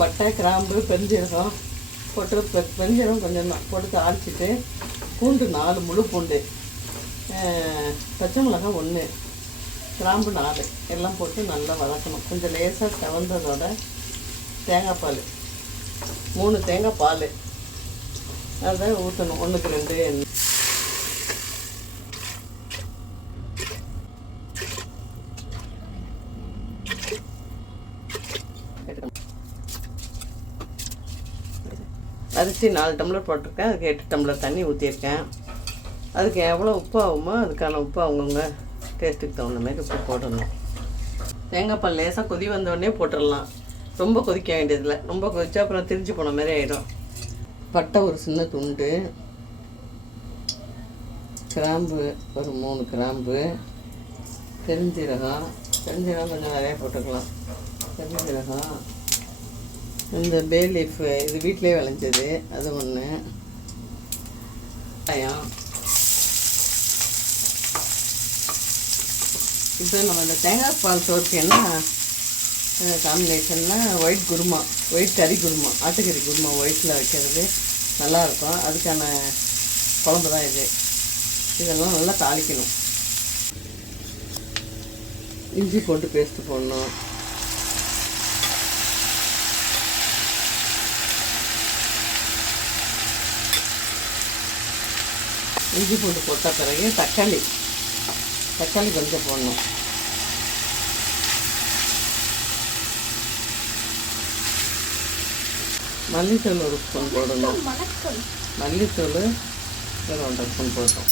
பட்டை கிராம்பு பெருஞ்சீரகம் போட்டு பெருஞ்சீரகம் கொஞ்சம் தான் போட்டு தாளிச்சிட்டு பூண்டு 4 முழு பூண்டு, பச்சை மிளகாய் 1, கிராம்பு 4 எல்லாம் போட்டு நல்லா வதக்கணும். கொஞ்சம் லேசாக செவந்ததோட தேங்காய் பால் 3 தேங்காய் பால் அதை ஊற்றணும். 1க்கு 2 அரிசி 4 டம்ளர் போட்டிருக்கேன். அதுக்கு 8 டம்ளர் தண்ணி ஊற்றிருக்கேன். அதுக்கு எவ்வளோ உப்பு ஆகுமோ அதுக்கான உப்பு அவங்கவுங்க டேஸ்ட்டுக்கு தகுந்த மாதிரி உப்பு போடணும். தேங்காய் பால் லேசாக கொதி வந்தோடனே போட்டுடலாம். ரொம்ப கொதிக்க வேண்டியதில்லை. ரொம்ப கொதிச்சா அப்புறம் திரிஞ்சு போன மாதிரி ஆகிடும். பட்டை ஒரு சின்ன துண்டு, கிராம்பு ஒரு 3 கிராம்பு, பெருஞ்சீரகம் கொஞ்சம் நிறையா போட்டுக்கலாம். பெருஞ்சீரகம், இந்த பே லீஃப் இது வீட்டிலே விளைஞ்சது அது 1, வெங்காயம். இப்போ நம்ம இந்த தேங்காய் பால் சோறுக்கு என்ன காம்பினேஷன்னா ஒயிட் குருமா, ஒயிட் கறி குருமா, ஆட்டுக்கறி குருமா ஒயிட்டில் வைக்கிறது நல்லாயிருக்கும். அதுக்கான குழம்பு தான் இது. இதெல்லாம் நல்லா தாளிக்கணும். இஞ்சி போட்டு பேஸ்ட்டு போடணும். இஞ்சி பூண்டு போட்ட பிறகு தக்காளி கொஞ்சம் போடணும். மல்லித்தூள் 1 ஸ்பூன் போடணும். மல்லித்தூள் 1 ஸ்பூன் போட்டோம்.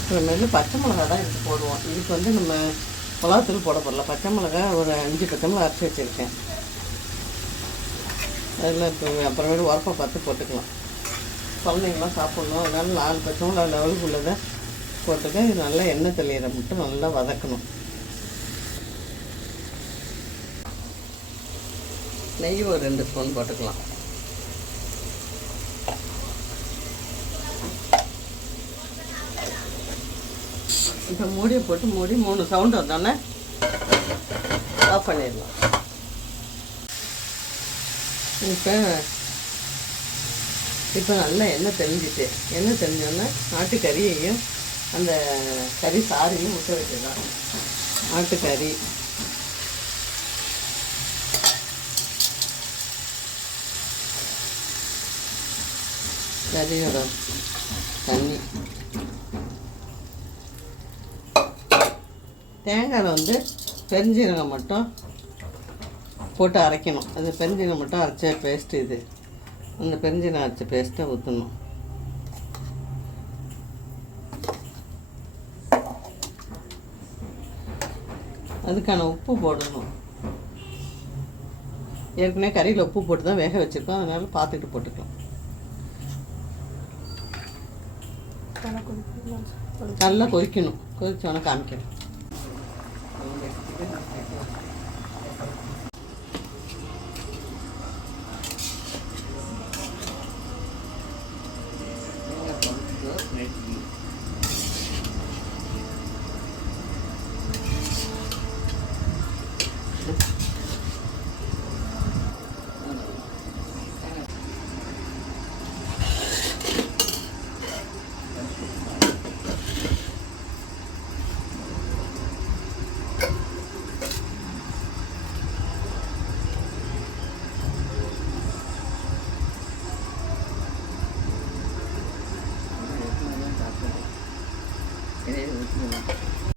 அப்புறமேலு பச்சை மிளகா தான் இதுக்கு போடுவோம். இதுக்கு வந்து நம்ம மிளகாத்தூள் போட போடல. பச்சை மிளகா ஒரு 5 பச்சை மிளகா அரைச்சி வச்சுருக்கேன். அதில் இப்போ அப்புறமேலு உரப்பை பார்த்து போட்டுக்கலாம். குழந்தைங்களாம் சாப்பிட்ணும். அதனால 4 பச்சை மிளகா லெவலுக்கு உள்ளதை போட்டுக்க. இது நல்லா எண்ணெய் தெளிகிற மட்டும் நல்லா வதக்கணும். நெய் ஒரு 2 ஸ்பூன் போட்டுக்கலாம். இப்போ மூடியை போட்டு மூடி 3 சவுண்டு வந்தோடனே ஆஃப் பண்ணிடலாம். இப்போ நல்லா எண்ணெய் தெளிஞ்சோடனே ஆட்டுக்கறியையும் அந்த கறி சாறையும் முட்டை வச்சுதான். ஆட்டுக்கறி, கறியோட தண்ணி, தேங்காயில் வந்து பெருஞ்சீரகம் மட்டும் போட்டு அரைக்கணும். அது பெருஞ்சீரகம் மட்டும் அரைச்ச பேஸ்ட்டு இது. அந்த பெருஞ்சீரகம் அரைச்ச பேஸ்ட்டை ஊற்றணும். அதுக்கான உப்பு போடணும். ஏற்கனவே கறியில் உப்பு போட்டு தான் வேக வச்சுருக்கோம். அதனால் பார்த்துட்டு போட்டுக்கலாம். நல்லா கொதிக்கணும். கொதிச்சோன்னே காமிக்கிறேன்.